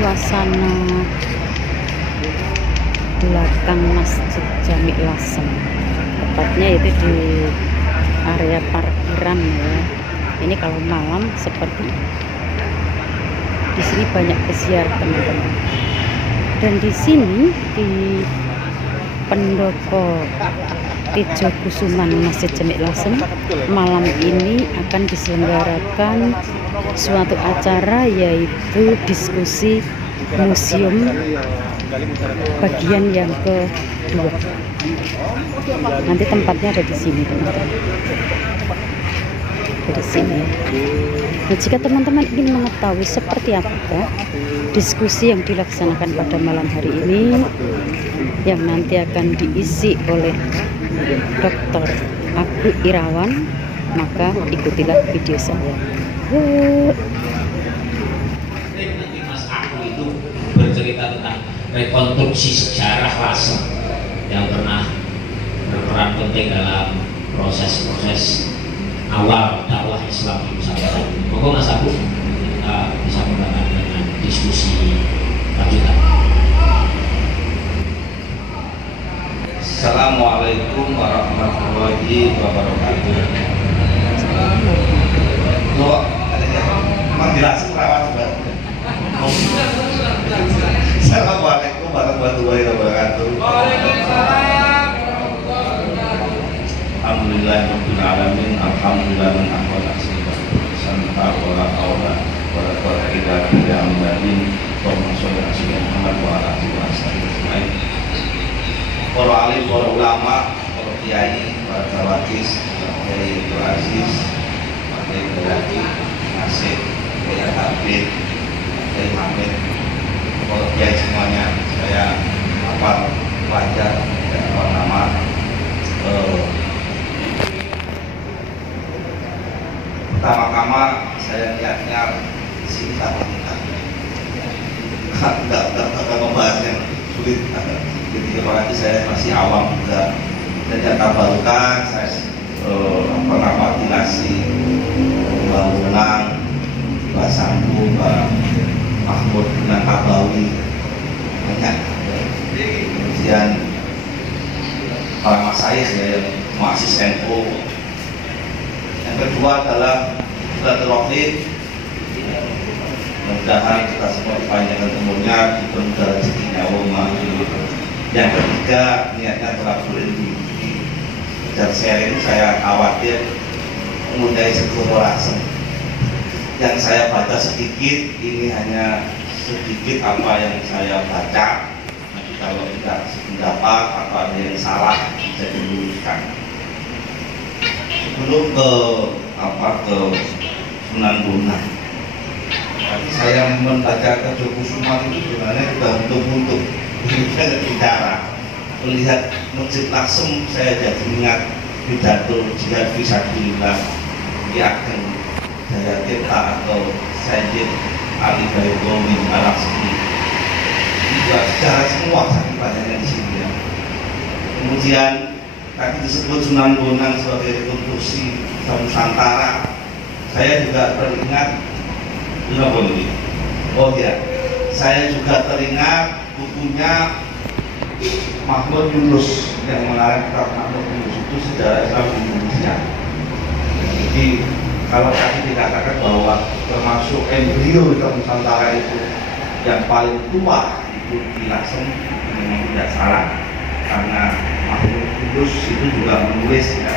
suasana belakang Masjid Jami' Lasem, tepatnya itu di area parkiran ya. Ini kalau malam seperti di sini banyak peziarah teman-teman. Dan di sini di Pendopo Tejo Kusuman Masjid Jami' Lasem, malam ini akan diselenggarakan suatu acara, yaitu diskusi museum bagian yang kedua. Nanti tempatnya ada di sini teman-teman, di sini. Nah, jika teman-teman ingin mengetahui seperti apa diskusi yang dilaksanakan pada malam hari ini, yang nanti akan diisi oleh Dr. Abu Irawan, maka ikutilah video saya. Nanti Mas Aku itu bercerita tentang rekonstruksi sejarah Lasem yang pernah berperan penting dalam proses-proses awal dakwah Islam di Nusantara. Monggo Mas Abu, kita bisa menggunakan dengan diskusi lanjutan. Assalamualaikum warahmatullahi wabarakatuh. Loh, emang jelasin perawat juga. Assalamualaikum warahmatullahi wabarakatuh. Alhamdulillahirabbil alamin, alhamdulillah man ahwala santa wala haula wala quwwata illa billahi Allahumma sholli ala Muhammad wa ala alihi wasallam. Para alim, para ulama, para kiai, para tawakis, Kiai Abdul Aziz, Kiai Beraki, Nasib, Kiai Habib, Kiai Hamid, para kiai semuanya, saya hafal wajah dan nama. Pertama-tama saya niatnya sini tak membahas yang sulit. Jadi apalagi saya masih awam juga, dan yang terbarukan saya wakilasi Mbak Unang, Mbak Sambu, Mbak Mahmud, dan Kabawi, banyak. Kemudian para masayikh yang muassis NU. Yang kedua adalah silaturahim. Mudah-mudahan kita semua dipanjangkan umurnya, dipermudah rezekinya. Yang ketiga, niatnya telah berhenti. Dan sharing, saya khawatir mengundai seluruh Lasem. Yang saya baca sedikit, ini hanya sedikit apa yang saya baca. Nanti kalau tidak sependapat atau ada yang salah bisa diluruskan. Sebelum ke Sunan Bonang, saya membaca Tejo Kusuman itu sebenarnya sudah untuk bicara. Melihat Masjid Lasem, saya jadi ingat pidato jihad fisabilillah di Ageng Jaya Tirta atau Sayyid Ali Baitullah Al-Aqsi. Ini juga sejarah semua sangat banyaknya di sini ya. Kemudian tadi disebut Sunan Bonang sebagai rekonstruksi Nusantara. Saya juga teringat, oh ya, saya juga teringat bukunya Mahmud Yunus yang mengarang kitab Mahmud Yunus itu sejarah Islam di Indonesia. Jadi kalau tadi dikatakan bahwa termasuk embrio Islam Nusantara itu yang paling tua itu di Lasem, memang tidak salah, karena Mahmud Yunus itu juga menulis ya,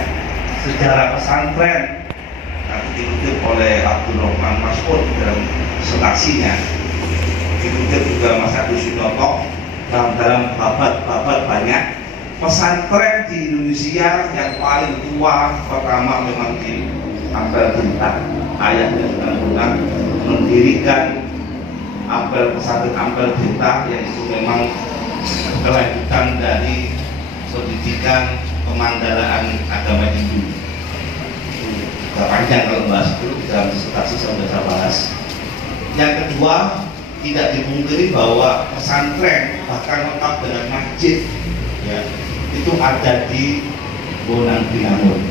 sejarah pesantren. Nanti dikutip oleh Abdurrahman Mas'ud dalam seleksinya, dikutip juga Mas Agus Sinoto dalam babat banyak. Pesantren di Indonesia yang paling tua pertama memang di Ampel Bintang. Ayahnya Sunan Bonang mendirikan pesantren Ampel Bintang, yang itu memang kelanjutan dari pendidikan pemandalaan agama Hindu. Panjang kalau bahas itu, di dalam disertasi saya sudah bahas. Yang kedua, tidak dipungkiri bahwa pesantren bahkan lengkap dengan masjid ya, itu ada di Bonang Binangun,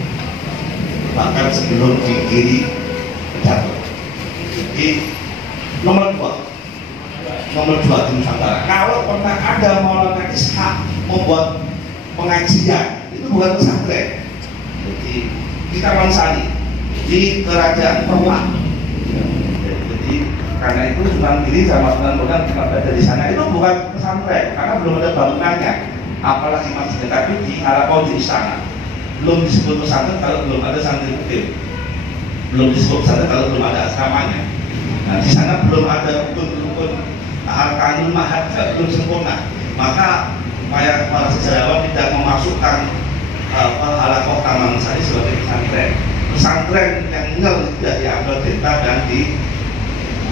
bahkan sebelum di Giri jatuh. Jadi nomor 2, nomor 2 di Nusantara. Kalau pernah ada Maulana Ishaq membuat pengajian, itu bukan pesantren. Jadi di Taman Sari, di Kerajaan Perwak. Jadi karena itu Sunan Giri sama Sunan Bonang kita berada di sana, itu bukan pesantren karena belum ada bangunannya, apalagi masjid. Tapi di Arapau di istana belum disebut pesantren kalau belum ada santri kecil, belum disebut pesantren kalau belum ada asramanya. Nah di sana belum ada rukun-rukun arkanul mahad, belum sempurna. Maka para sejarawan tidak memasukkan Halakoh Taman Sari sebagai pesantren. Pesantren yang nol tidak diambil Denta dan di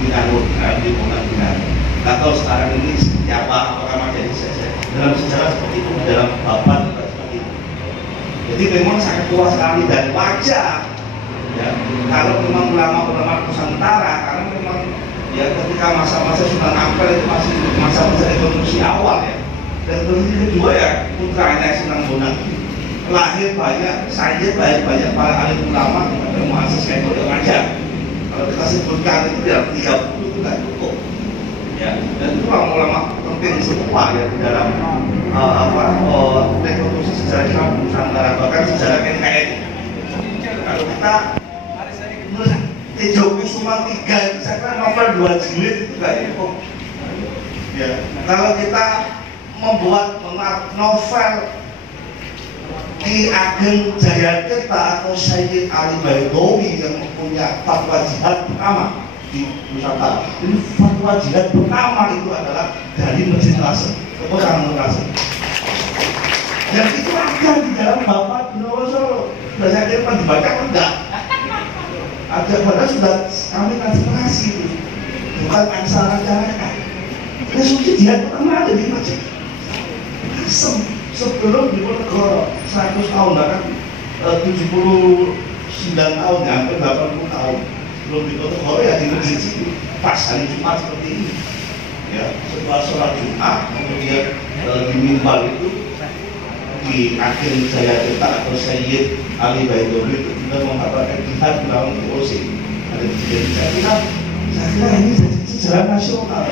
Binangun, di Bonang Binangun. Nggak tahu sekarang ini seperti apa, apakah masih dalam sejarah seperti itu, dalam babat juga seperti itu. Jadi memang sangat luas sekali dan wajar. Ya, kalau memang ulama-ulama Nusantara, karena memang ya ketika masa-masa Sunan Ampel itu masih masa-masa evolusi awal ya. Dan evolusi kedua ya putranya Sunan Bonang lahir banyak, saja lahir banyak para alim ulama dan muassis itu yang wajar. Kalau kita sebutkan itu dalam 30 itu tidak cukup. Ya, dan itu ulama penting semua ya di dalam rekonstruksi sejarah Islam Nusantara, bahkan sejarah NKRI. Kalau kita Tejo Kusuma 3 itu saya kira novel 2 jilid itu tidak cukup. Ya, kalau kita membuat novel Ki Ageng Jayatirta atau Sayyid Ali Baidowi yang mempunyai fatwa jihad pertama di Nusantara. Ini fatwa jihad pertama itu adalah dari Masjid Lasem, Keposangan Lasem. Dan itu ada di dalam Bapak Binowoso. Sudah saya kira dibaca enggak? Ada pada sudah kami transferasi itu, bukan aksara carakan. Resolusi jihad pertama ada di Masjid Lasem. Sebelum Diponegoro 100 tahun, bahkan 79 tahun, hampir 80 tahun sebelum Diponegoro ya di masjid itu pas hari Jumat seperti ini ya, setelah sholat Jumat kemudian di mimbar itu di Ageng Jayatirta atau Sayyid Ali Baidowi itu juga mengatakan jihad melawan VOC. Ada kejadian saya kira ini sejarah nasional.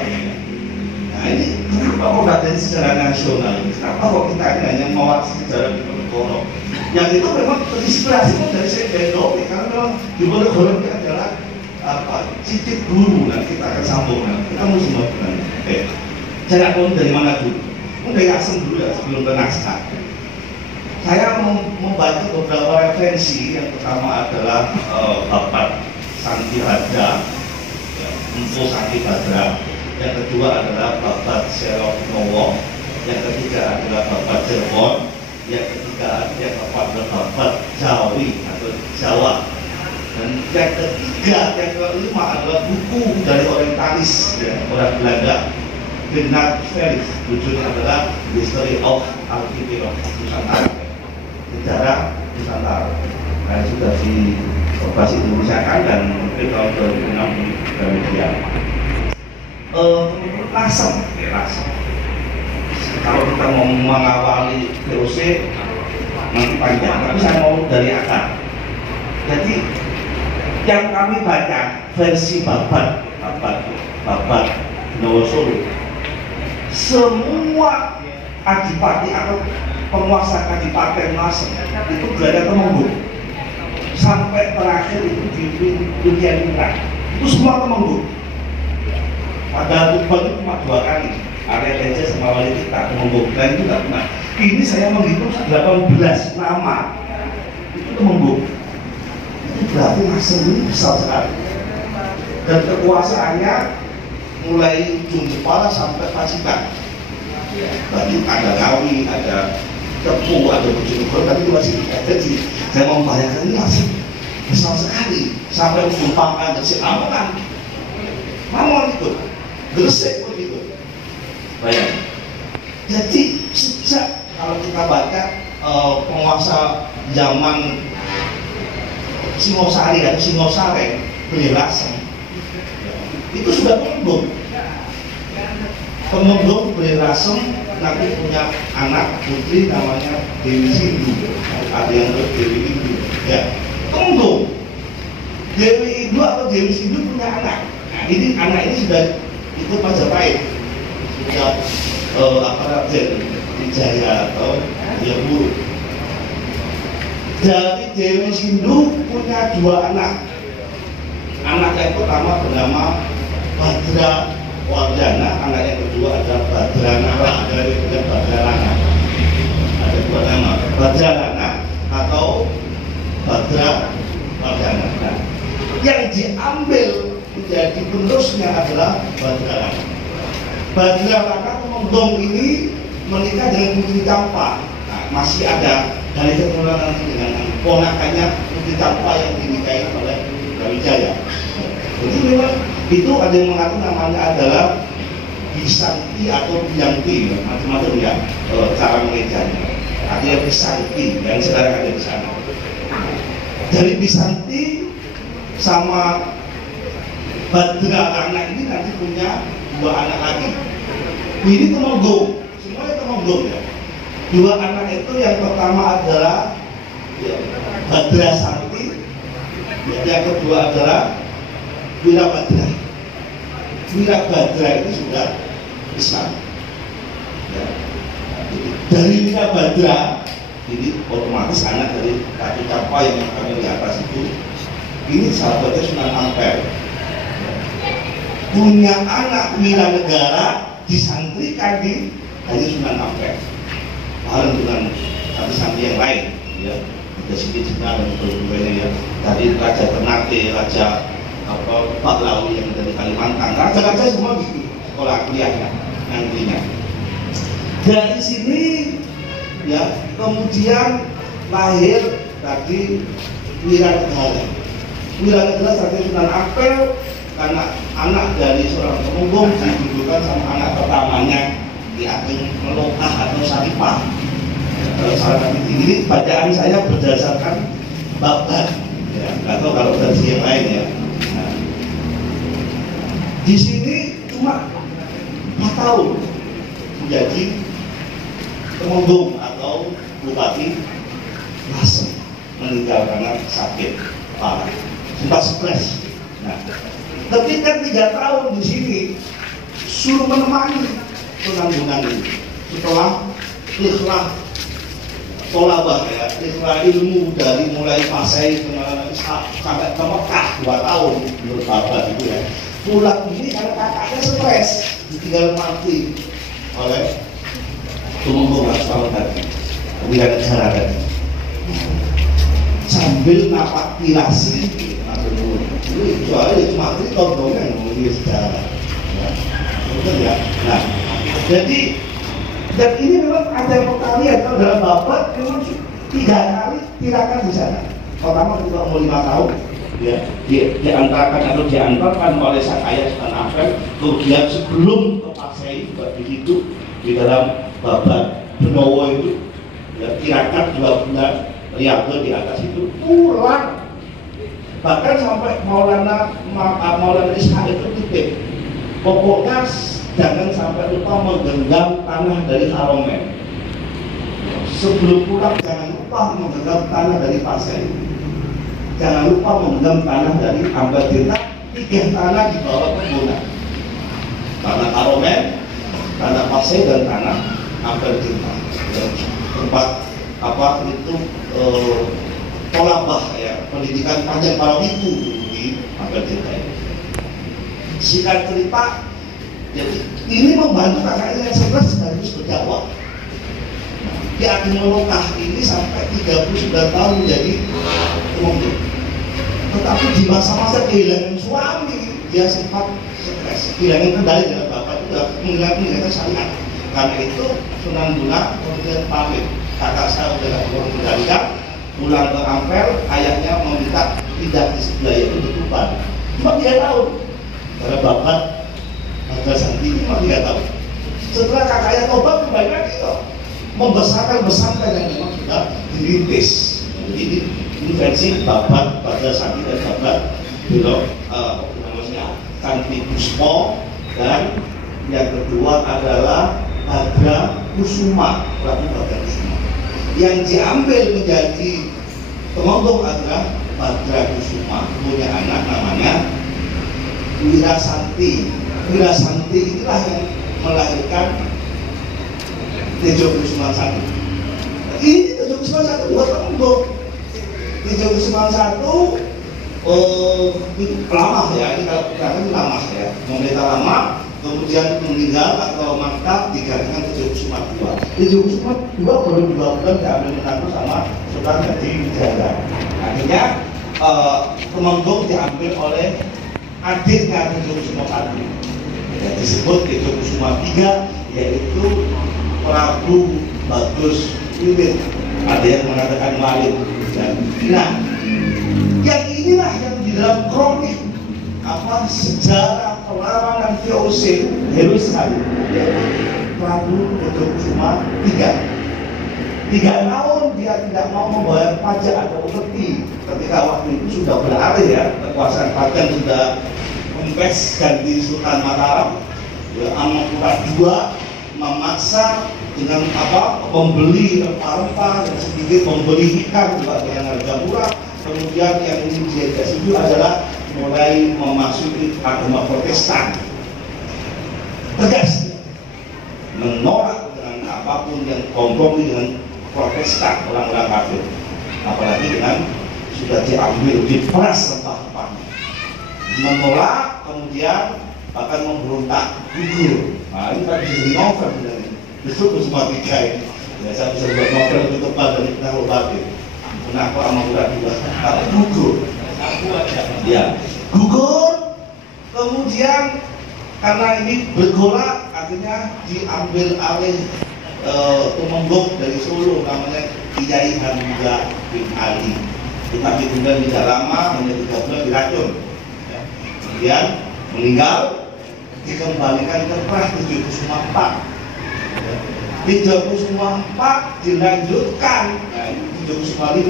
Nah ini kenapa kok nggak dari sejarah nasional? Kenapa kok kita ini hanya mewarisi sejarah Diponegoro? Yang itu memang terinspirasi dari Sayyid Baidowi, karena memang Diponegoro ini adalah titik guru. Nanti kita akan sambungkan. Kita mau semua bulan. Saya nggak dari mana dulu? Dari Asem dulu ya sebelum ke naskah. Saya membaca beberapa referensi. Yang pertama adalah Bapak Santi Hadra, Empu Santi Hadra. Yang kedua adalah Bapak Serok Nowo, yang ketiga adalah Bapak Cirebon, yang ketiga yang keempat adalah Bapak Jawi atau Jawa, dan yang ketiga, yang kelima adalah buku dari orientalis ya, orang Belanda, Bernard Felix. Judulnya adalah History of Archipel of Nusantara, sejarah Nusantara. Nah, sudah di bahasa Indonesia kan dan mungkin tahun 2006 demikian. Lasem. Kalau kita mau mengawali VOC nanti panjang, tapi saya mau dari akar. Jadi yang kami baca versi Babat Binowoso, semua adipati atau penguasa Kadipaten Lasem itu berada Temenggung sampai terakhir itu di Dunia Murah, itu semua Temenggung. Pada Tuban itu cuma 2 kali, Arya Teja sama Wali Kita, Temenggung, dan itu tidak pernah. Ini saya menghitung 18 nama itu Temenggung. Itu berarti Lasem ini besar sekali. Dan kekuasaannya mulai ujung Jepara sampai Pacitan. Tadi ada Ngawi, ada Kepu, ada Bojonegoro, tapi itu masih jadi. Saya membayangkan ini masih besar sekali sampai ujung Pangkal dan Lamongan. Lamongan itu. Gresik pun gitu. Bayang. Jadi sejak kalau kita baca penguasa zaman Singosari atau Singosare, Beli Lasem, itu sudah Temenggung. Temenggung Beli Lasem nanti punya anak putri namanya Dewi Sindu. Ada yang Dewi Sindu. Ya, Temenggung. Dewi Sindu atau Dewi Sindu punya anak. Nah, ini anak ini sudah ikut Majapahit sudah Raden Wijaya atau Hyang. Dari Dewi Sindu punya 2 anak. Anak yang pertama bernama Badra Wardana, anak yang kedua adalah Badrana, dari Badrana. Ada 2 nama, Badrana atau Badra Wardana. Nah, yang diambil menjadi penerusnya adalah Badrana. Badrana Temenggung ini menikah dengan Putri Campa. Nah, masih ada dari keturunan dengan ponakannya Putri Campa yang dinikahi oleh Brawijaya. Jadi memang itu ada yang mengaku namanya adalah Bisanti atau Bianti, macam-macam ya cara mengejanya. Artinya Bisanti yang sekarang ada di sana. Dari Bisanti sama Badra anak ini nanti punya 2 anak lagi. Ini Temenggung, semuanya Temenggung ya. 2 anak itu yang pertama adalah ya, Badra Santi, yang kedua adalah Wirabadra. Wirabadra itu sudah Islam. Ya. Dari Wirabadra ini otomatis anak dari Ratu Campa yang kami di atas itu, ini sahabatnya Sunan Ampel. Punya anak Wiranegara disantrikan di hanya Sunan Ampel. Bareng dengan santri-santri yang lain, ya, ada sedikit dan sebagainya ya. Dari Raja Ternate, Raja Pak Lawi yang dari Kalimantan, raja-raja semua di sekolah kuliahnya nantinya. Dari sini ya kemudian lahir tadi Wiranegara. Wiranegara saat Sunan Ampel karena anak dari seorang Temenggung didudukan sama anak pertamanya di Ageng Melokah atau Saripah. Salah satu ini bacaan saya berdasarkan babat, ya, atau kalau versi yang lain ya. Nah, di sini cuma 4 tahun menjadi Temenggung atau Bupati Lasem, meninggal karena sakit parah, sempat stres. Nah, ketika 3 tahun di sini suruh menemani penanggungan ini setelah ikhlas tolabah ya, ikhlas ilmu dari mulai Pasai sampai ke Mekah 2 tahun menurut bapak itu ya. Pulang ini karena kakaknya stres ditinggal mati oleh Temenggung Aswal tadi, Wiranegara tadi. Sambil napak tilasi, ini soalnya cuma ini dongeng ngomongin sejarah, ya, betul ya. Nah, jadi dan ini memang ada yang pertama atau dalam babat memang 3 kali tirakan di sana. Pertama ketika umur 5 tahun, ya, diantarkan atau diantarkan oleh sang ayah Sunan Ampel. Kemudian sebelum ke Pasai bagi hidup di dalam babat Benowo itu, ya, tirakan 2 bulan riaga di atas itu pulang. Bahkan sampai Maulana Ishaq itu titip, pokoknya jangan sampai lupa menggenggam tanah dari Haromen. Sebelum pulang jangan lupa menggenggam tanah dari Pasai. Jangan lupa menggenggam tanah dari Ampel Tirta. 3 tanah di bawah kebunan. Tanah Haromen, tanah Pasai dan tanah Ampel Tirta. Tempat apa itu tolabah ya, pendidikan panjang para wiku di Ampel Tirta ini. Singkat cerita, jadi ini membantu kakaknya yang stres sekaligus berdakwah. Di Ageng Melokah ini sampai 39 tahun menjadi Temenggung. Tetapi di masa-masa kehilangan suami, dia sempat stres, kehilangan kendali dengan bapak juga, menghilangkan syariat. Karena itu Sunan Bunga kemudian pamit, kakak saya udah gak perlu kendalikan, pulang ke Ampel, ayahnya meminta tidak di sebelah itu di Tuban. Cuma 3 tahun, karena bapak Badra Santi ini cuma 3 tahun. Setelah kakaknya tobat kembali lagi kok membesarkan pesantren yang memang sudah dirintis. Jadi ini versi bapak Badra Santi dan bapak Bilo Santi Puspo, dan yang kedua adalah Badra Kusuma, Prabu Badra Kusuma. Yang diambil menjadi Temenggung adalah Badra Kusuma, punya anak namanya Wirasanti. Wirasanti inilah yang melahirkan Tejo Kusuman I. Ini Tejo Kusuman I buat Temenggung. Tejo Kusuman I itu lama ya, ini kalau ini lama ya, pemerintah lama, kemudian meninggal atau mantap digantikan Tejo Kusuman II. Tejo Kusuman II baru 2 bulan diambil menantu sama Sultan Hadiwijaya. Akhirnya Temenggung diambil oleh adiknya Tejo Kusuman I, yang disebut Tejo Kusuman III, yaitu Prabu Bagus Wiwit. Ada yang mengatakan Walid. Nah, yang inilah yang di dalam kronik sejarah perlawanan VOC herois sekali, yaitu Prabu Tejo Kusuman III. 3 tahun dia tidak mau membayar pajak atau upeti ketika waktu itu sudah beralih ya, kekuasaan Klaten sudah kempes ganti Sultan Mataram. Amangkurat II memaksa dengan membeli rempah-rempah dan sedikit membeli ikan juga dengan harga murah. Kemudian yang ingin dia setuju adalah mulai memasuki agama Protestan, tegas menolak dengan apapun yang kompromi dengan Protestan, orang-orang kafir, apalagi dengan sudah diambil diperas rempah-rempahnya, menolak, kemudian bahkan memberontak, gugur. Nah ini kan bisa di novel sebenarnya, justru semua 3 ini ya, saya bisa buat novel lebih tepat dari kita obatin. Kenapa Amangkurat II gugur? Ya, gugur. Kemudian karena ini bergolak, akhirnya diambil alih Temenggung dari Solo, namanya Kiai Hamzah bin Ali. Tetapi kemudian tidak lama, hanya 3 bulan diracun. Kemudian meninggal, dikembalikan ke Tejo Kusuma IV. Tejo Kusuma IV dilanjutkan. Nah, Tejo Kusuma V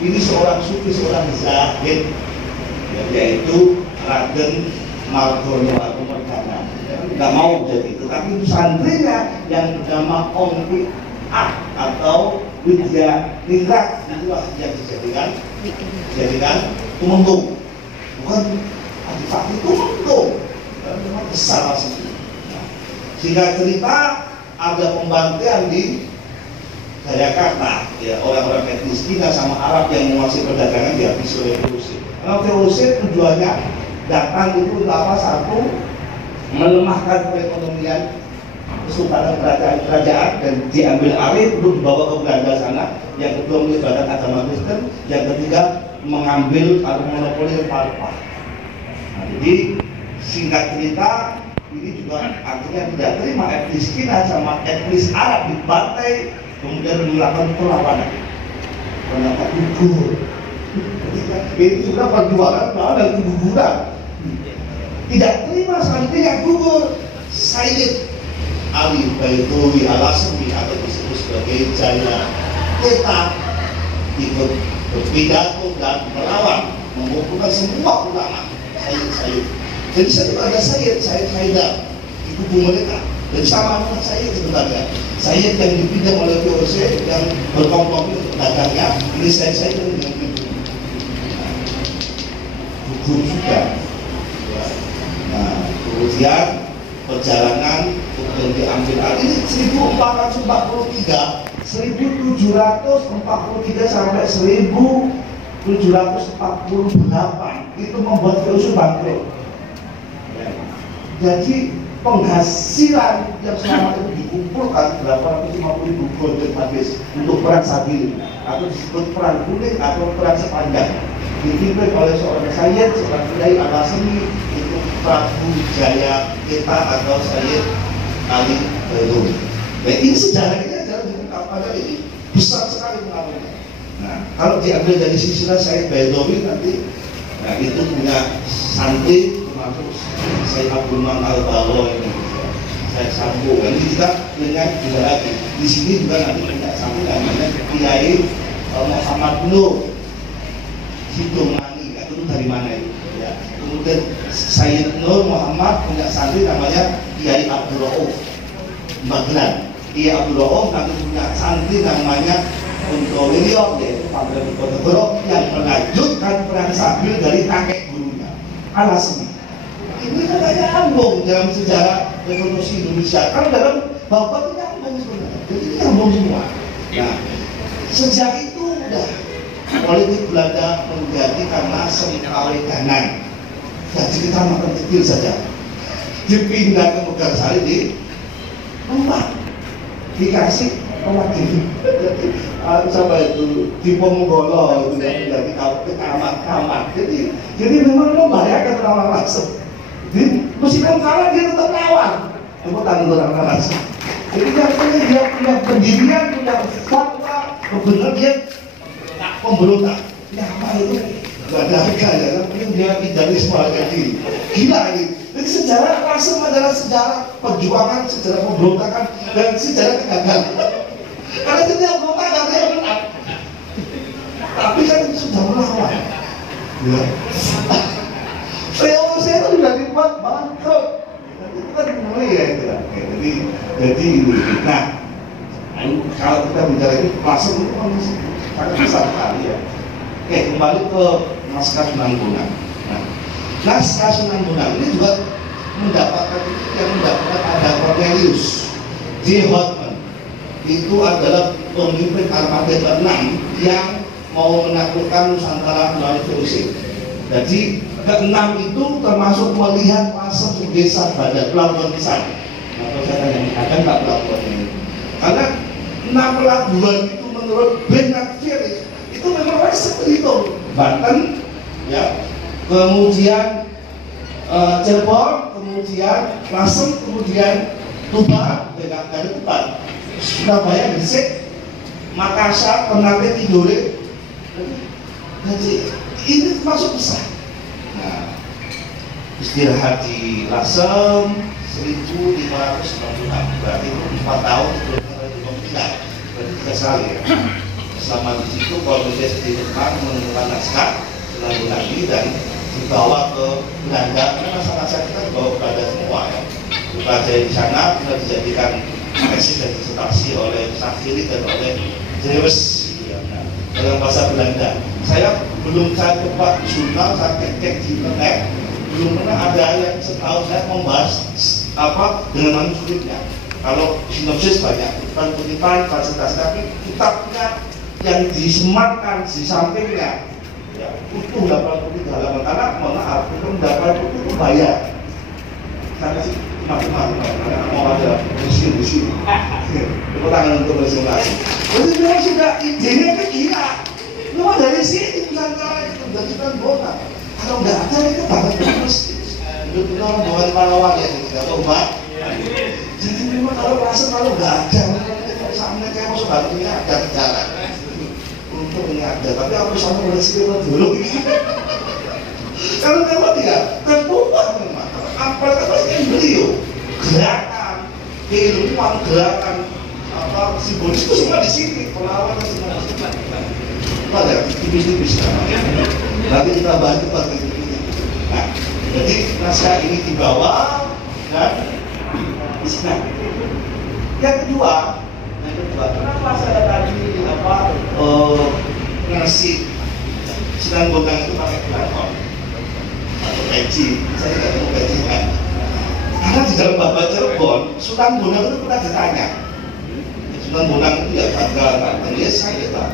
ini seorang sufi, seorang zahid, yaitu Raden Margono Atmajaya. Nggak mau jadi, tetapi santrinya yang bernama Ongki atau Widya Ningrat itulah yang dijadikan Temenggung. Bukan Adipati Temenggung, memang besar aslinya. Sehingga cerita ada pembantaian di Jayakarta, ya, orang-orang etnis Cina sama Arab yang menguasai perdagangan dihabisi oleh VOC. Karena VOC tujuannya datang itu untuk apa? Satu, melemahkan perekonomian Kesultanan kerajaan dan diambil alih untuk dibawa ke Belanda sana. Yang kedua, melibatkan agama Kristen. Yang ketiga, mengambil atau monopoli rempah-rempah. Nah, jadi singkat cerita, ini juga akhirnya tidak terima etnis Cina sama etnis Arab dibantai, kemudian melakukan perlawanan. Kenapa gugur? Ini sudah perjuangan dan keguguran. Tidak terima santrinya gugur. Sayyid Ali Baidowi Al-Asmi atau disebut sebagai Jaya Keta ikut berpidato dan melawan, mengumpulkan semua ulama Sayyid. Jadi saya ada Sayyid Haidar di kubu mereka. Dan sama dengan Sayyid sebenarnya. Sayyid yang dipinjam oleh VOC yang berkompromi untuk dagangnya, ini saya dengan gugur juga. Nah, kemudian perjalanan kemudian diambil alih ini 1443, 1743 sampai 1748 itu membuat VOC bangkrut. Jadi penghasilan yang selama itu dikumpulkan 850.000 golden habis untuk perang Sabili atau disebut perang kuning atau perang sepanjang, dipimpin oleh seorang Sayyid, seorang Kiai Al-Asmi, itu Prabu Jaya Keta atau Sayyid Ali Baidowi. Nah, ini sejarahnya adalah pada ini besar sekali pengaruhnya. Nah, kalau diambil dari silsilah Sayyid Baidowi nanti, nah itu punya santri termasuk Sayyid Abdul Man Al-Balo ini. Saya sambung. Ini kita dengar juga lagi. Di sini juga nanti punya santri namanya Kiai Muhammad Nur Sidomani, itu dari mana itu? Ya. Kemudian Sayyid Nur Muhammad punya santri namanya Kiai Abdul Rauf Magelan. Kiai Abdul Rauf nanti punya santri namanya Unto William, yaitu Pangeran Diponegoro yang melanjutkan perang Sabili dari kakek gurunya Al-Asmi. Ini katanya ambung dalam sejarah rekonstruksi Indonesia. Karena dalam bapak itu nyambung sebenarnya, jadi nyambung semua. Nah, sejak itu udah politik Belanda menjadi karena sengkawai kanan. Jadi kita makan kecil saja, dipindah ke Megarsari di tempat dikasih pewakin. Sampai itu di Ponggolo itu yang menjadi kamar. Jadi memang membahayakan orang langsung. Jadi meskipun kalah dia tetap lawan. Itu tanggung orang langsung. Jadi dia punya pendirian, punya fatwa, kebenaran dia pemberontak. Ya apa itu? Gak ada harganya, kan dia idealisme jadi gila ini. Jadi sejarah langsung adalah sejarah perjuangan, sejarah pemberontakan, dan sejarah kegagalan. Karena setiap berontak gak ada yang menang. Tapi kan sudah melawan. Ya. VOC itu sudah dibuat bangkrut. Itu kan mulai ya itu kan. Jadi nah kalau kita bicara ini langsung itu kan sangat besar sekali ya. Oke, kembali ke naskah Sunan Bonang. Nah, naskah Sunan Bonang ini juga mendapatkan ada Cornelius J. Hotman. Itu adalah pemimpin armada ke-6 yang mau menaklukkan Nusantara melalui VOC. Jadi ke-6 itu termasuk melihat Lasem sebagai badan pelabuhan besar. Atau saya mengatakan tak pelabuhan ini. Karena 6 pelabuhan itu menurut Bernard Felix itu memang seperti itu. Banten, ya, kemudian Cirebon, kemudian Lasem, kemudian Tuban, dengan dari Tuban, Surabaya, Gresik, Makassar, Ternate, Tidore. Jadi ini termasuk besar. Nah, istirahat di Lasem 1596, berarti itu 4 tahun sebelum pindah. Berarti 3 kali ya. Selama di situ Cornelius di depan menemukan naskah Sunan Bonang ini dan dibawa ke Belanda. Karena naskah-naskah kita dibawa ke Belanda semua ya. Dipelajari di sana, kita dijadikan tesis dan disertasi oleh Safiri dan oleh Jewes ya. Nah, dalam bahasa Belanda. Saya coba jurnal, saya cek di internet, belum pernah ada yang setahu saya membahas apa dengan manuskripnya. Kalau sinopsis banyak, kutipan, presentasi, tapi kitabnya yang disematkan di sampingnya ya, utuh 83 halaman. Karena mohon maaf, untuk mendapat itu bayar. Saya kasih karena mau ada di sini. Tepuk tangan untuk presentasi. Jadi memang sudah idenya kan gila. Memang dari sini Nusantara itu dari Sunan Bonang. Kalau nggak ada itu banget terus. Itu orang bawa pahlawan ya, tidak tahu mbak. Jadi memang kalau rasa kalau nggak ada, sama kayak masuk batunya ada di jalan. Untuk ini ada, tapi aku sama mulai sekitar dulu. Kalau memang tidak terbuat memang. Apalagi pasti beliau gerakan, keilmuan, gerakan apa simbolis itu semua di sini. Perlawanan semua di sini. Ada tipis-tipis nanti kita bahas itu. Nah, jadi naskah ini dibawa dan nah, yang kedua, kenapa saya tadi ngasih Sunan Bonang itu pakai pelakon atau peci? Saya tidak tahu peci kan? Karena di dalam Babat Cirebon, Sunan Bonang itu pernah ditanya. Sunan Bonang itu ya Banten, ya saya lah.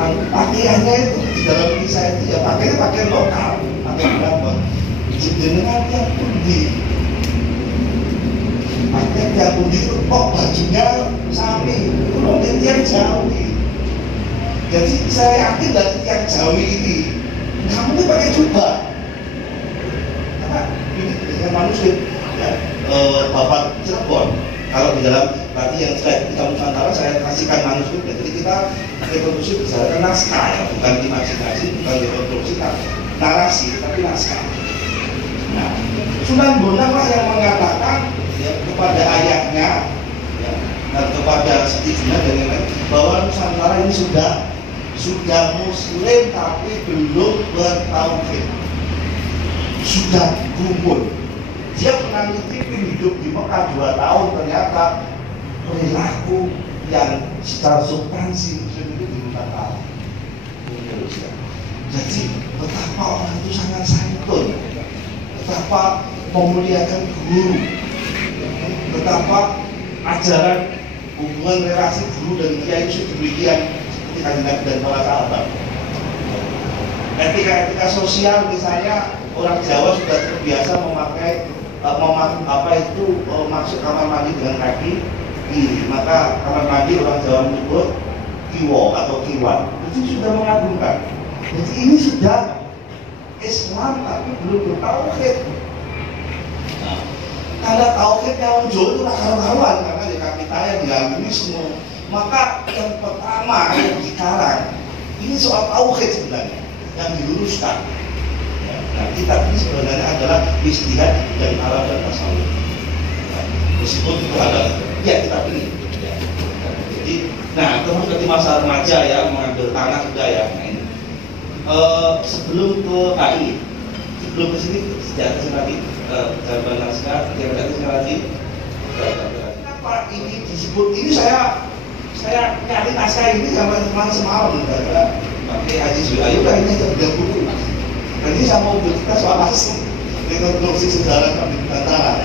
Pakaiannya itu di dalam kisah itu ya pakaian lokal, pakaian Belanda. Jenengan yang pundi, pakaian yang pundi itu kok bajunya sami, itu mungkin yang Jawi. Jadi saya yakin dari yang Jawi ini, kamu ini pakai jubah. Karena ini dengan manusia, ya, Bapak Cirebon. Kalau di dalam tadi yang slide kita Nusantara saya kasihkan manuskrip, jadi kita rekonstruksi berdasarkan naskah ya, bukan imajinasi, bukan rekonstruksi narasi, tapi naskah. Nah, Sunan Bonang lah yang mengatakan ya, kepada ayahnya ya, dan kepada Setiguna dan lain-lain bahwa Nusantara ini sudah Muslim tapi belum bertauhid, sudah gumul. Dia pernah nitipin hidup di Mekah 2 tahun, ternyata perilaku yang secara substansi Muslim itu dilupakan. Jadi betapa orang itu sangat santun, betapa memuliakan guru, betapa ajaran hubungan relasi guru dan kiai itu demikian seperti kanjeng Nabi dan para sahabat. Etika sosial misalnya orang Jawa sudah terbiasa memakai maksud kamar mandi dengan kaki kiri, maka kamar mandi orang Jawa menyebut kiwo atau kiwan. Itu sudah mengagumkan. Jadi ini sudah Islam tapi belum bertauhid. Karena tauhidnya orang Jawa itu karuan karena di kaki saya diagumi semua. Maka yang pertama yang dikarang ini soal tauhid sebenarnya yang diluruskan. Nah, kitab ini sebenarnya adalah istihad dan alam dan tasawuf. Meskipun itu adalah kitab ini. Jadi, nah kemudian di masa remaja ya mengambil tanah sudah ya. Nah, ini. Sebelum ke KI, sebelum ke sini sejak kesini lagi jawaban naskah, jawaban kesini lagi. Kenapa ini disebut? Ini saya nyari naskah ini sama teman semalam karena pakai Haji Zulayu kan ini ada buku. Jadi saya mau bercerita soal asli rekonstruksi sejarah kami Nusantara.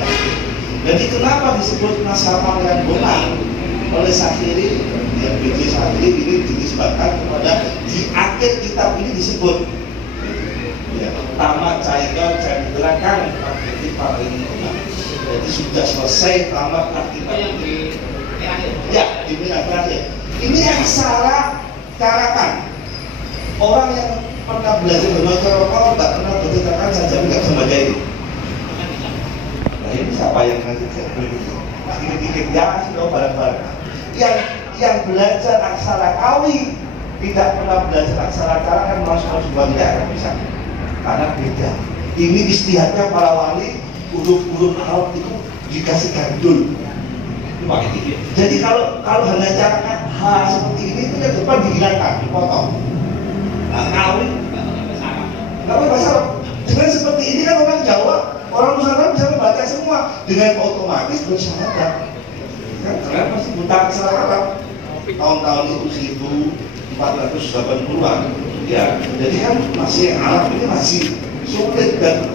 Jadi kenapa disebut naskah Pangeran Bonang oleh Sakhiri, yang B.J. Sakhiri ini dinisbatkan kepada di akhir kitab ini disebut ya, tamat cairkan dan diterangkan aktivitas Pangeran Bonang. Jadi sudah selesai tamat aktivitas ini. Ya, di terakhir. Ini yang salah carakan. Orang yang pernah belajar berbaca rokok, tak pernah berceritakan saja, nggak bisa baca ini. Nah ini siapa yang ngasih sedikit-sedikit ya sudah bareng-bareng. Yang belajar aksara kawi tidak pernah belajar aksara karangan masuk sebuah tidak akan bisa, karena beda. Ini istihadnya para wali, huruf-huruf Arab itu dikasih gandul. Jadi kalau hanya carakan H seperti ini itu ke depan dihilangkan, dipotong. Nah, kawin nggak bahasa Arab. Dengan seperti ini kan orang Jawa, orang Nusantara bisa membaca semua dengan otomatis bersyahadat. Kan karena masih buta aksara Arab. Tahun-tahun itu 1480-an. Ya, jadi kan masih Arab ini masih sulit dan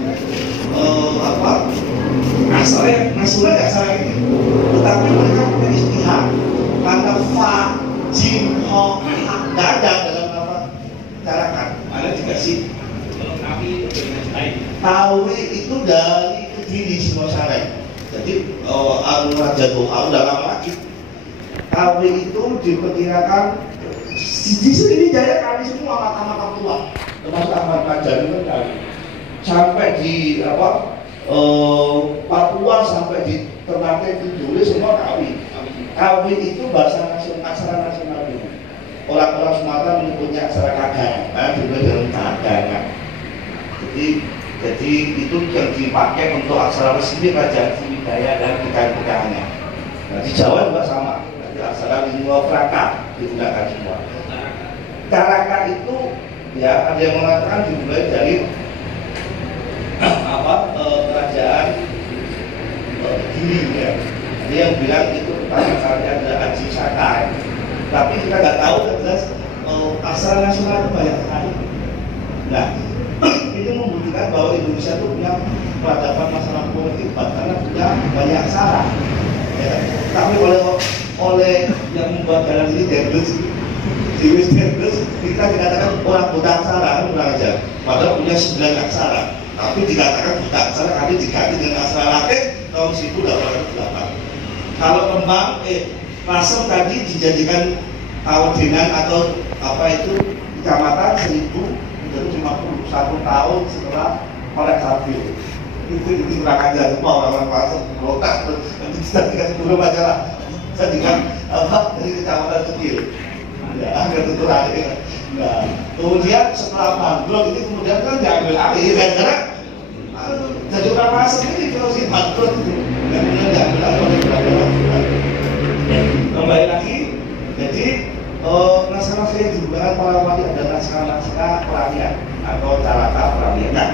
asalnya aksara ini. Tetapi mereka punya istihad karena fa, jim, ho, ha, nggak ada dalam apa carakan. Mana dikasih tawi itu dari Kediri Singosari. Jadi Raja Doha udah lama lagi. Tawi itu diperkirakan di sini Jaya kali semua makam-makam tua, termasuk Ahmad Majani kan sampai di Papua sampai di Ternate Kidul semua kawi. Kawi itu bahasa nasional, aksara nasional dulu. Orang-orang Sumatera menyebutnya aksara kagangan, juga dalam kagangan. Jadi itu yang dipakai untuk aksara resmi Kerajaan Sriwijaya dan pecahan-pecahannya. Nah di Jawa juga sama. Jadi aksara lingua franca digunakan semua. Caraka itu ya ada yang mengatakan dimulai dari kerajaan Giri ya. Ada yang bilang itu pertama kali adalah Haji Sakai. Tapi kita nggak tahu kan jelas aksara nasional itu banyak sekali. Nah ini membuktikan bahwa Indonesia itu punya peradaban masalah politik karena punya banyak aksara. Ya. Tapi oleh yang membuat jalan ini Deus, kita dikatakan orang buta aksara, kurang ajar. Padahal punya 9 aksara. Tapi dikatakan buta aksara kami diganti dengan aksara Latin tahun 1808. Kalau Rembang, Lasem tadi dijadikan kawedenan atau apa itu kecamatan 1151 tahun setelah Kolek Sabil. Itu kurang ajar semua orang-orang Lasem protes nanti dijadikan dulu majalah, jadikan dari kecamatan kecil. Ya, agar tentu lagi. Nah, kemudian setelah bangkrut ini kemudian kan diambil alih karena jadi orang Lasem ini kalau si bangkrut itu dan kemudian diambil alih oleh beberapa. Kembali lagi, jadi naskah yang digunakan para wali adalah naskah peralihan atau caraka peralihan. Nah,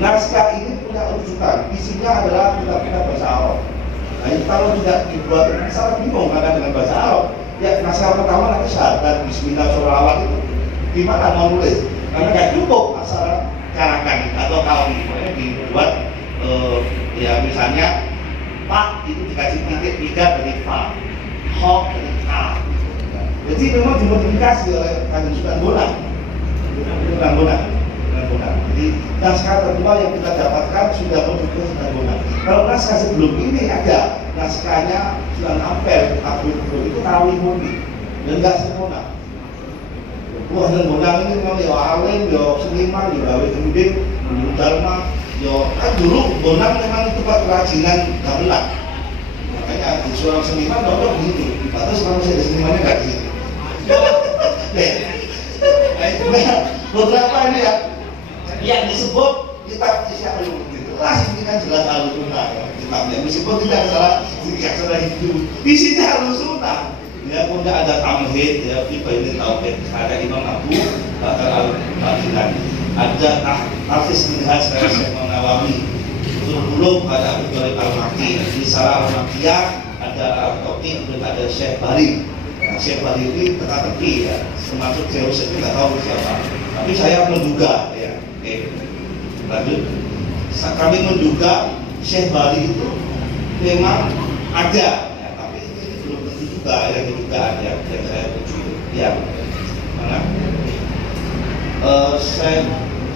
naskah ini punya rujukan, isinya adalah kitab-kitab bahasa Arab. Nah, kalau tidak dibuat sangat bingung karena dengan bahasa Arab. Ya, naskah pertama nanti syahadat Bismillah sholawat itu gimana mau nulis? Karena nggak cukup asal carakan atau kawi, makanya dibuat Ya misalnya Pak itu dikasih titik 3 dari Pak, Ho dari K. Jadi memang dimodifikasi oleh Kanjeng Sunan Bonang. Jadi naskah tertua yang kita dapatkan sudah modifikasi Sunan Bonang. Kalau naskah sebelum ini ada naskahnya Sunan Ampel, itu Kawi Murni dan nggak sempurna. Wah, Sunan Bonang ini memang ya alim, ya seniman, ya gawe gending, ya dharma, ya kan dulu Bonang memang itu pak kerajinan gamelan. Makanya di seorang seniman dulu begitu. Atau sekarang saya ada senimannya nggak di sini. Beberapa ini ya yang disebut kitab Isya Al-Mu'min ini kan jelas Al-Sunnah ya, kitabnya meskipun tidak salah itu di sini Al-Sunnah ya, kemudian ada tamhid ya, ini tauhid, ada Imam Abu Bakar Al-Baghdadi, ada Hafiz Minhaj dari Syekh Nawawi, belum ada Abu Talib Al-Maki, di Salah Al-Makiyah ada Al-Toqi, ada Syekh Bari. Syekh Bali ini teka-teki ya, termasuk Zeus itu nggak tahu siapa. Tapi saya menduga ya, lanjut. Kami menduga Syekh Bali itu memang ada, ya, tapi ini belum tentu juga yang diduga ada yang saya tuju. Ya, mana?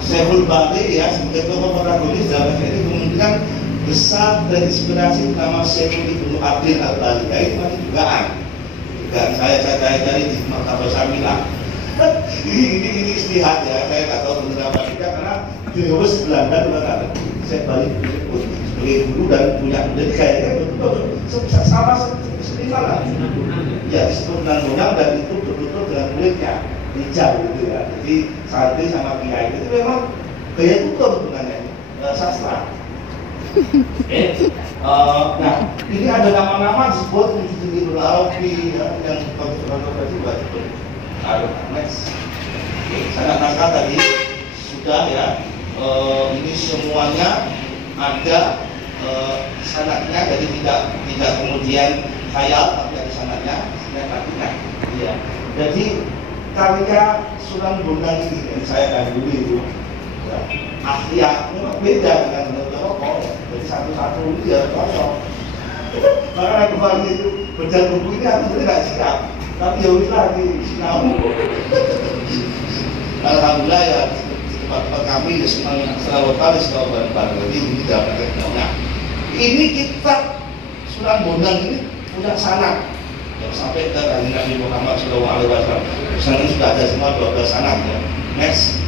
Syekhul Bali ya sebagai tokoh protagonis dalam ini kemungkinan besar terinspirasi nama Syekhul Ibnu Abdil Al-Bali. Ya, itu masih dugaan. Dan saya cari di Maktabah Syamilah. ini istihad ya, saya nggak tahu benar apa tidak karena di Belanda juga ada. Saya balik disebut sebagai guru dan punya, jadi kayaknya betul sama seniman lah. Ya disebut Sunan Bonang dan itu betul-betul dengan kulitnya hijau gitu ya. Jadi santri sama kiai itu memang gaya tutur sebenarnya sastra. Nah, ini ada nama-nama disebut Ibnu Arabi ya, yang kontroversi juga disebut. Next. Sanad naskah tadi sudah ya. Ini semuanya ada sanadnya, jadi tidak kemudian khayal, tapi ada sanadnya, sinetatinya. Iya. Jadi karya Sunan Bonang ini yang saya kandung itu, ya, ahliya memang beda dengan rokok. Jadi satu-satu ini ya kosong. Makanya kembali itu baca buku ini aku sebenarnya nggak siap, tapi ya wis lah di sinau. Alhamdulillah ya di tempat kami di Sekolah Lokal di Kabupaten Bandung ini dalam negara. Ini kitab Sunan Bonang ini punya sanad yang sampai ke Nabi Muhammad SAW. Sana sudah ada semua 12 sanad ya. Next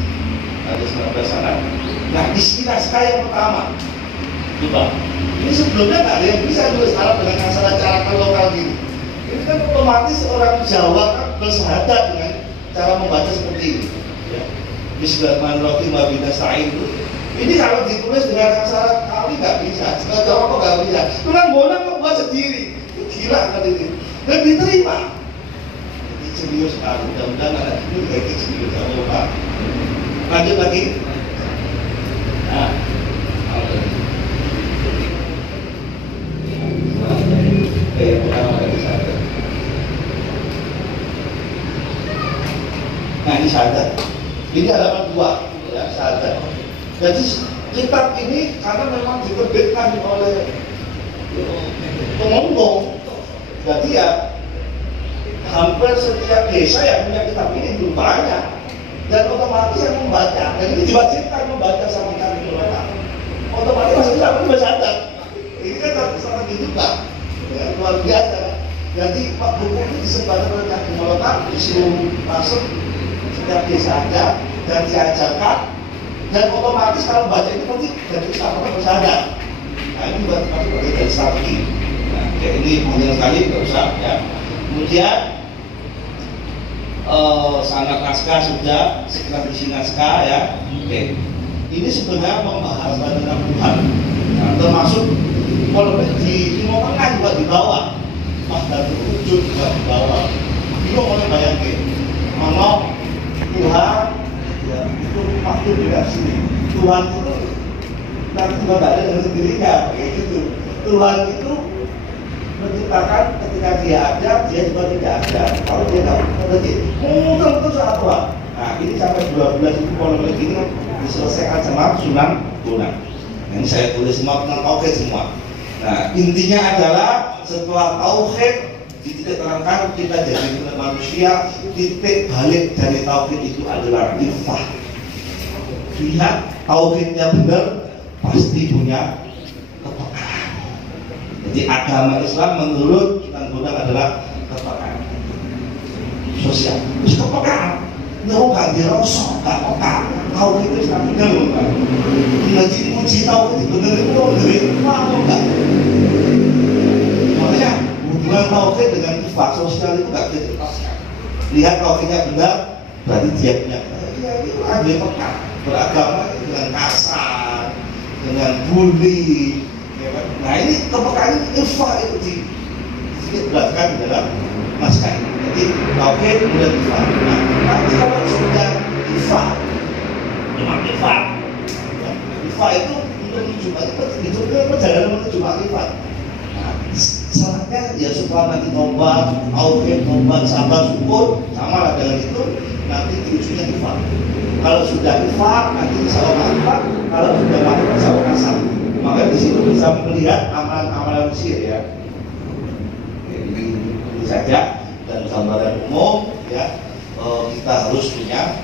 ada 19 sanad. Nah di sini naskah yang pertama. Coba, ini sebelumnya nggak ada yang bisa tulis Arab dengan cara lokal gini. Ini kan otomatis orang Jawa kan bersahadat dengan cara membaca seperti ini. Ya. Bismillahirrahmanirrahim wa binasta'in itu. Ini kalau ditulis dengan aksara kali nggak bisa, setelah Jawa kok nggak bisa. Sunan Bonang kok buat sendiri, gila kan ini. Dan diterima. Jadi serius sekali. Mudah-mudahan anak ini juga serius sama Pak. Lanjut lagi. Nah, nah ini syahadat. Ini halaman 2 ya, syahadat. Jadi kitab ini karena memang diterbitkan oleh pengombong, jadi ya hampir setiap desa yang punya kitab ini belum banyak, dan otomatis yang membaca, dan ini diwajibkan membaca sama kami lokal. Otomatis masih tidak perlu syahadat. Ini kan sangat juga. Ya, luar biasa. Jadi buku ini disebarkan oleh Kaki Molokat disuruh masuk setiap desa ada dan diajarkan, dan otomatis kalau baca ini pasti jadi sahabat bersahadat. Nah ini buat masuk bagian dari strategi. Nah ya ini panjang sekali nggak usah ya. Kemudian sanad naskah sudah, strategi naskah ya. Oke. Ini sebenarnya membahas tentang Tuhan, nah, termasuk polemik di Timur Tengah juga di bawah, dan wujud juga di bawah. Bingung oleh bayangin, mana Tuhan ya, itu makhluk di sini. Tuhan itu nanti juga nggak ada dengan sendirinya, kayak gitu. Tuhan itu menciptakan ketika dia ada, dia juga tidak ada. Kalau dia nggak berarti muter-muter soal Tuhan. Nah ini sampai 12 itu polemik ini diselesaikan sama Sunan Bonang. Yang saya tulis semua tentang tauhid semua. Nah, intinya adalah setelah tauhid titik terangkan kita jadi manusia, titik balik dari tauhid itu adalah ifah. Lihat tauhidnya benar, pasti punya kepekaan. Jadi agama Islam menurut Sultan Bonang adalah kepekaan sosial. Terus kepekaan, nggak gak dirosok, gak peka. Tauhid itu Islam benar loh kan. Ngaji uji tauhid benar itu loh, dari apa enggak? Makanya hubungan tauhid dengan ifah sosial itu gak bisa dilepaskan. Lihat tauhidnya benar, berarti dia punya dia peka. Beragama dengan kasar, dengan bully, ya kan? Nah ini kepekaan ifah itu dijelaskan di dalam naskah ini. Jadi tauhid kemudian ifah. Nah, nanti kalau sudah ifah, cuma ifah, ya, ifah itu untuk menuju itu perjalanan menuju makrifat. Nah, syaratnya ya supaya nanti tobat, tauhid, tobat, sabar, syukur, sama lah dengan itu nanti ujungnya ifah. Kalau sudah ifah nanti insya Allah makrifat. Kalau sudah makrifat insya Allah kasar. Maka di situ bisa melihat amalan-amalan Mesir ya. Ini saja dan gambaran umum ya. Kita harus punya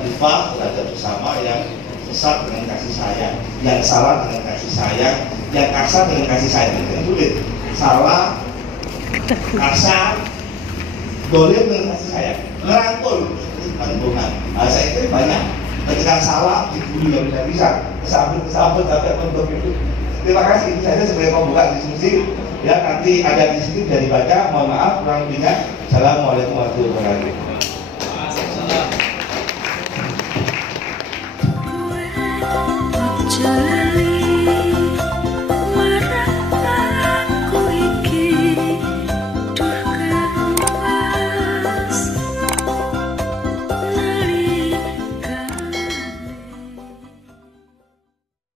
ifah terhadap sesama yang sesat dengan kasih sayang, yang salah dengan kasih sayang, yang kasar dengan kasih sayang. Yang sulit salah, kasar, dolim dengan kasih sayang, ngerangkul kandungan. Bahasa itu banyak. Ketika salah dibully yang tidak bisa, kesambut sampai untuk itu. Terima kasih. Ini saja sebagai pembuka diskusi. Ya nanti ada di sini dari baca. Mohon maaf kurang lebihnya. Assalamualaikum warahmatullahi wabarakatuh.